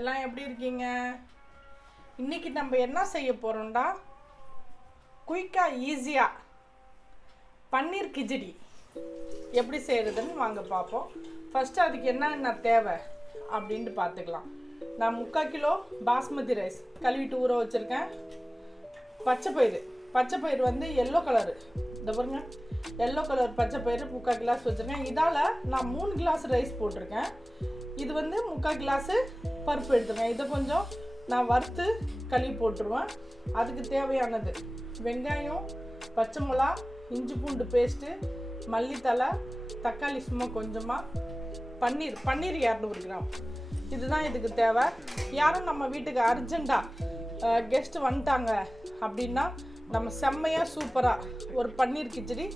எல்லாம் எப்படி இருக்கீங்க? இன்னைக்கு நம்ம என்ன செய்ய போறோம்டா, குயிக்கா ஈஸியா பன்னீர் கிச்சடி எப்படி செய்யறதுன்னு வாங்க பார்ப்போம். ஃபர்ஸ்ட் அதுக்கு என்னென்ன தேவை அப்படின்ட்டு பார்த்துக்கலாம். நான் 3/4 கிலோ பாஸ்மதி ரைஸ் கழுவிட்டு ஊற வச்சுருக்கேன். பச்சை பயிறு வந்து எல்லோ கலரு, இந்த பாருங்க, எல்லோ கலர் பச்சை பயிறு 3/4 கிளாஸ் வச்சுருக்கேன். இதால் நான் 3 கிளாஸ் ரைஸ் போட்டிருக்கேன். இது வந்து 3/4 கிளாஸு பருப்பு எடுத்துருக்கேன். இதை கொஞ்சம் நான் வறுத்து கழுவி போட்டுருவேன். அதுக்கு தேவையானது வெங்காயம், பச்சை மிளகா, இஞ்சி பூண்டு பேஸ்ட்டு, மல்லித்தலை, தக்காளி சும்மா கொஞ்சமாக, பன்னீர் 200 கிராம். இதுதான் இதுக்கு தேவை. யாரும் நம்ம வீட்டுக்கு அர்ஜெண்ட்டாக கெஸ்ட்டு வந்துட்டாங்க அப்படின்னா நம்ம செம்மையாக சூப்பராக ஒரு பன்னீர் கிச்சடி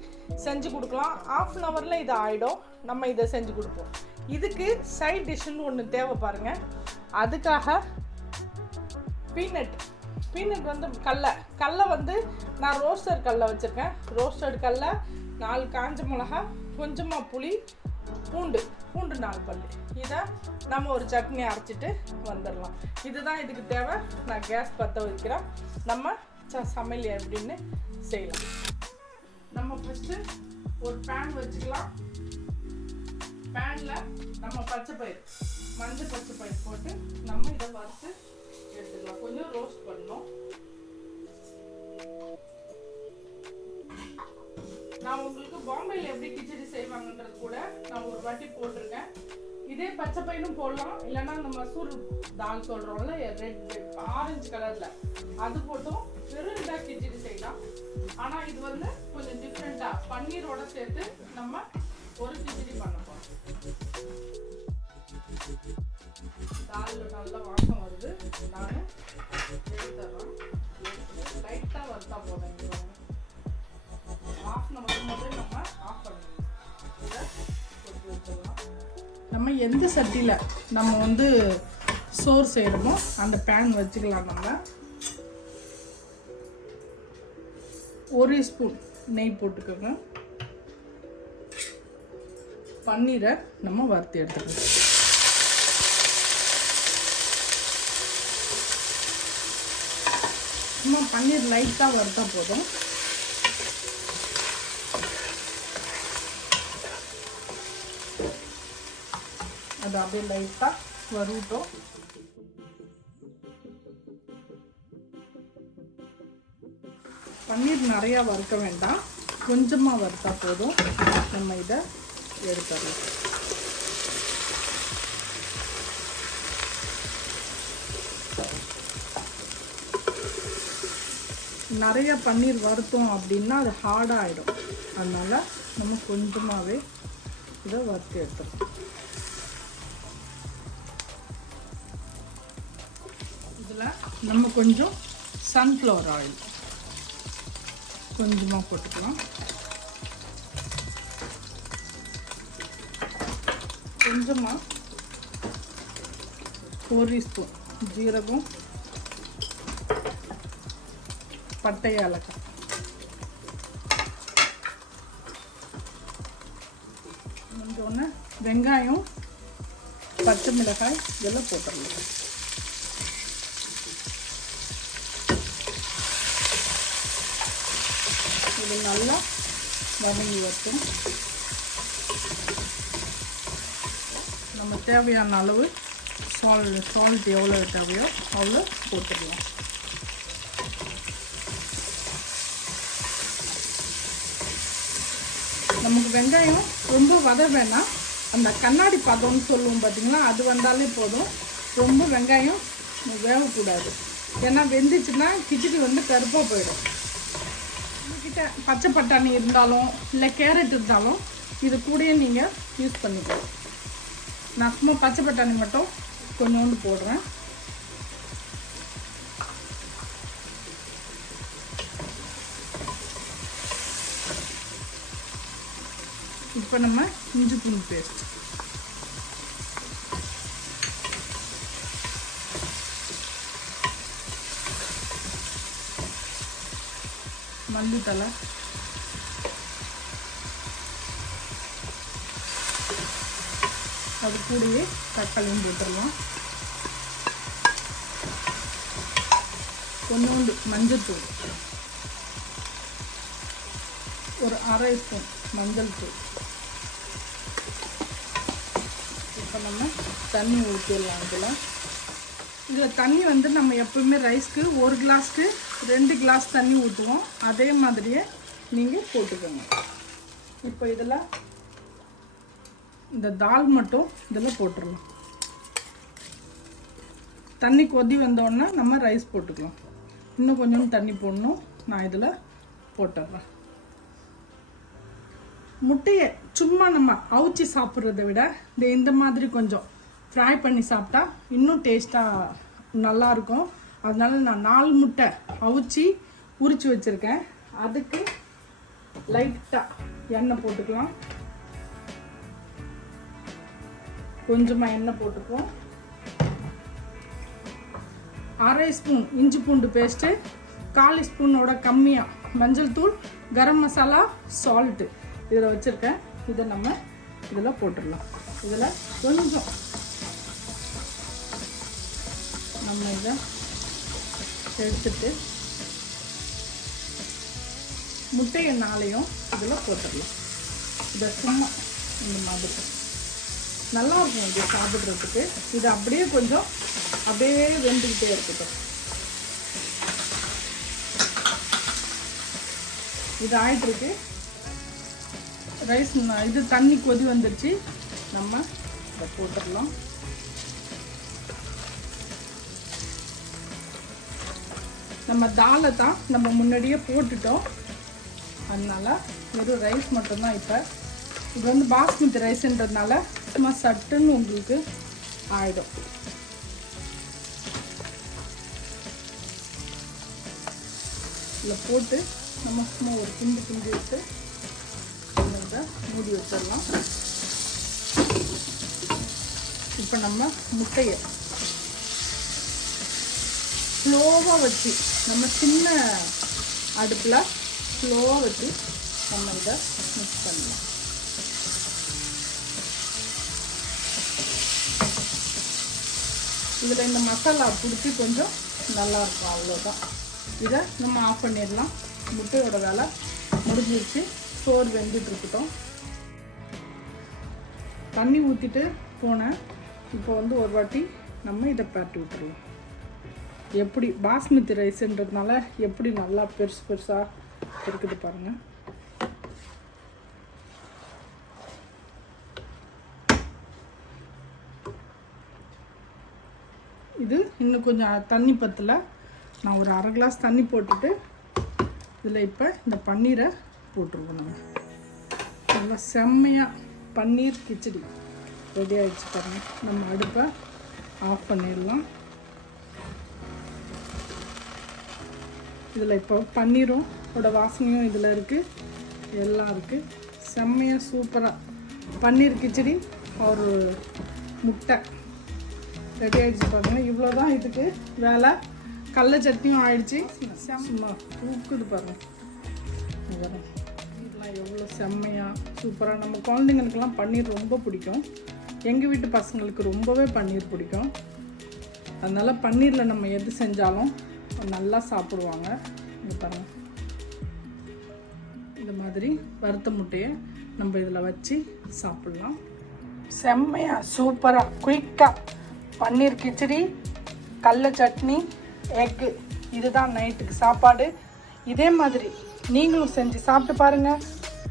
செஞ்சு கொடுக்கலாம். 1/2 ஹவரில் இது ஆகிடும். நம்ம இதை செஞ்சு கொடுப்போம். இதுக்கு சைட் டிஷ்ஷுன்னு ஒன்று தேவை பாருங்கள். அதுக்காக பீனட் வந்து கடலை வந்து நான் ரோஸ்டட் கடலை வச்சுருக்கேன். ரோஸ்டட் கடலை, 4 காஞ்ச மிளகா, கொஞ்சமாக புளி, பூண்டு 4 பல்லு. இதை நம்ம ஒரு சட்னி அரைச்சிட்டு வந்துடலாம். இதுதான் இதுக்கு தேவை. நான் கேஸ் பற்ற வைக்கிறேன். நம்ம சமையல் எப்படின்னு செய்யலாம். நம்ம ஃபஸ்ட்டு ஒரு பேன் வச்சுக்கலாம். பேனில் நம்ம மஞ்சள் பச்சை பயிர் போட்டு நம்ம இதை வறுத்து எடுத்துக்கலாம். கொஞ்சம் ரோஸ்ட் பண்ணணும். நான் உங்களுக்கு பாம்பேயில் எப்படி கிச்சடி செய்வாங்கன்றது கூட நான் ஒரு வாட்டி போட்டிருக்கேன். இதே பச்சை பயிரும் போடலாம், இல்லைன்னா இந்த மசூர் தால் சொல்கிறோம்ல, ஆரஞ்சு கலரில், அது போட்டும் வெறும் இதாக கிச்சடி செய்யலாம். ஆனால் இது வந்து கொஞ்சம் டிஃப்ரெண்ட்டாக பன்னீரோட சேர்த்து நம்ம ஒரு கிச்சடி பண்ண போகிறோம். தாலில் நல்லா வாசம் வருது. நான் எடுத்துறேன். லைட்டாக வறுத்தா போதும். 1/2 ஹவர் மட்டும் நம்ம ஆஃப் பண்ணணும். இதை கொட்டி வச்சிடலாம். நம்ம எந்த சட்டியில் நம்ம வந்து சோறு செய்கிறோமோ அந்த பேன் வச்சுக்கலாம். நம்ம 1 ஸ்பூன் நெய் போட்டுக்கோங்க. பன்னீரை நம்ம வறுத்து எடுத்துக்கலாம். சும்மா பன்னீர் லைட்டாக வறுத்தா போதும். அது அப்படியே லைட்டாக வறுட்டோம். பன்னீர் நிறையா வறுக்க வேண்டாம், கொஞ்சமாக வறுத்தா போதும். நம்ம இதை எடுத்துடலாம். நிறைய பன்னீர் வறுத்தோம் அப்படின்னா அது ஹார்டாக ஆகிடும். அதனால் நம்ம கொஞ்சமாகவே இதை வறுத்து எடுத்துடலாம். இதில் நம்ம கொஞ்சம் சன்ஃப்ளவர் ஆயில் கொஞ்சமாக போட்டுக்கலாம். கொஞ்சமாக 1 ஸ்பூன் ஜீரகம், பட்டை, ஏலக்காய், கொஞ்சோன்னு வெங்காயம், பச்சை மிளகாய் இதெல்லாம் போட்டுடலாம். இது நல்லா வதங்கி வரட்டும். நம்ம தேவையான அளவு சால்ட் எவ்வளோ தேவையோ அவ்வளோ போட்டுடலாம். நமக்கு வெங்காயம் ரொம்ப வத வேணாம். அந்த கண்ணாடி பதம்னு சொல்லுவோம் பார்த்தீங்களா, அது வந்தாலே போதும். ரொம்ப வெங்காயம் வேகக்கூடாது. ஏன்னா வெந்துச்சுன்னா கிச்சடி வந்து கருப்பாக போயிடும். உங்ககிட்ட பச்சை பட்டாணி இருந்தாலும் இல்லை கேரட் இருந்தாலும் இது கூடயே நீங்கள் யூஸ் பண்ணிக்கலாம். நான் சும்மா பச்சை பட்டாணி மட்டும் கொஞ்சோண்டு போடுறேன். இப்போ நம்ம இஞ்சி பூண்டு பேஸ்ட், மல்லித்தலை, அது கூடவே தக்காளியும் போட்டுடலாம். கொஞ்சோண்டு மஞ்சள் தூள், ஒரு அரை ஸ்பூன் மஞ்சள் தூள். இப்போ நம்ம தண்ணி ஊற்றிடலாம். இதில் தண்ணி வந்து நம்ம எப்பவுமே ரைஸ்க்கு 1 கிளாஸ்க்கு 2 கிளாஸ் தண்ணி ஊற்றுவோம். அதே மாதிரியே நீங்கள் போட்டுக்கோங்க. இப்போ இதில் இந்த தால் மட்டும் இதில் போட்டுடலாம். தண்ணி கொதி வந்தோடனே நம்ம ரைஸ் போட்டுக்கலாம். இன்னும் கொஞ்சம் தண்ணி போடணும். நான் இதில் போட்டுடுறேன். முட்டையை சும்மா நம்ம அவிச்சி சாப்பிட்றத விட இந்த மாதிரி கொஞ்சம் ஃப்ரை பண்ணி சாப்பிட்டா இன்னும் டேஸ்ட்டாக நல்லாயிருக்கும். அதனால நான் 4 முட்டை அவிச்சி உரித்து வச்சுருக்கேன். அதுக்கு லைட்டாக எண்ணெய் போட்டுக்கலாம். கொஞ்சமாக எண்ணெய் போட்டுக்குவோம். அரை ஸ்பூன் இஞ்சி பூண்டு பேஸ்ட்டு, 1/4 ஸ்பூனோட கம்மியாக மஞ்சள் தூள், கரம் மசாலா, சால்ட்டு இதில் வச்சுருக்கேன். இதை நம்ம இதில் போட்டுடலாம். இதில் கொஞ்சம் நம்ம இதை எடுத்துட்டு முட்டையை 4ஐயும் இதில் போட்டுடலாம். இதை சும்மா இந்த மாதிரி நல்லாயிருக்கும் இது சாப்பிட்றதுக்கு. இது அப்படியே கொஞ்சம் அப்படியே வெந்துக்கிட்டே இருக்கட்டும். இது ஆயிட்டுருக்கு. ரைஸ் இது தண்ணி கொதி வந்துடுச்சு. நம்ம இதை போட்டுடலாம். நம்ம தாலை தான் நம்ம முன்னாடியே போட்டுட்டோம். அதனால வெறும் ரைஸ் மட்டும்தான். இப்போ இது வந்து பாஸ்மதி ரைஸ்ன்றதுனால சும்மா சட்டுன்னு உங்களுக்கு ஆகிடும். இதில் போட்டு நம்ம சும்மா ஒரு கிண்டி விட்டு இதை மூடி வச்சிடலாம். இப்போ நம்ம முட்டையை ஸ்லோவாக வச்சு நம்ம சின்ன அடுப்பில் ஸ்லோவாக வச்சு நம்ம இதை மிக்ஸ் பண்ணலாம். இதில் இந்த மசாலா பிடிச்சி கொஞ்சம் நல்லாயிருக்கும். அவ்வளோதான். இதை நம்ம ஆஃப் பண்ணிடலாம். முட்டையோட வேலை முடிஞ்சிருச்சு. சோறு வெந்துட்டுருக்கட்டும். தண்ணி ஊற்றிட்டு போனேன். இப்போ வந்து ஒரு வாட்டி நம்ம இதை பரட்டி விட்டுருலாம். எப்படி பாஸ்மதி ரைஸ்ன்றதுனால எப்படி நல்லா பெருசு பெருசாக இருக்குது பாருங்கள். இது இன்னும் கொஞ்சம் தண்ணி பத்தல. நான் ஒரு அரை கிளாஸ் தண்ணி போட்டுட்டு இதில் இப்போ இந்த பன்னீரை போட்டுருவோம். நம்ம நல்லா செம்மையாக பன்னீர் கிச்சடி ரெடி ஆகிடுச்சு பாருங்கள். நம்ம அடுப்பை ஆஃப் பண்ணிடலாம். இதில் இப்போ பன்னீரும் வாசனையும் இதில் இருக்குது. எல்லாம் இருக்குது. செம்மையாக சூப்பராக பன்னீர் கிச்சடி ஒரு முட்டை ரெடி ஆகிடுச்சு பாருங்கள். இவ்வளோ தான் இதுக்கு வேலை. கடல சட்னியும் ஆயிடுச்சு. சும்மா தூக்குது பாருங்கள். இதெல்லாம் எவ்வளோ செம்மையாக சூப்பராக. நம்ம குழந்தைங்களுக்கெல்லாம் பன்னீர் ரொம்ப பிடிக்கும். எங்கள் வீட்டு பசங்களுக்கு ரொம்பவே பன்னீர் பிடிக்கும். அதனால் பன்னீரில் நம்ம எது செஞ்சாலும் நல்லா சாப்பிடுவாங்க. இங்கே பாருங்கள். இந்த மாதிரி வறுத்த முட்டையை நம்ம இதில் வச்சு சாப்பிட்லாம். செம்மையாக சூப்பராக குயிக்காக பன்னீர் கிச்சடி, கடல சட்னி, எக்கு இதுதான் நைட்டுக்கு சாப்பாடு. இதே மாதிரி நீங்களும் செஞ்சு சாப்பிட்டு பாருங்கள்.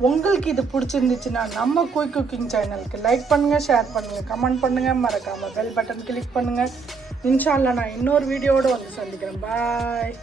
உங்களுக்கு இது பிடிச்சிருந்துச்சுன்னா நம்ம குயிக் குக்கிங் சேனலுக்கு லைக் பண்ணுங்கள், ஷேர் பண்ணுங்கள், கமெண்ட் பண்ணுங்கள். மறக்காமல் பெல் பட்டன் கிளிக் பண்ணுங்கள். இன்ஷா அல்லாஹ் நான் இன்னொரு வீடியோவோடு வந்து சந்திக்கிறேன். பாய்.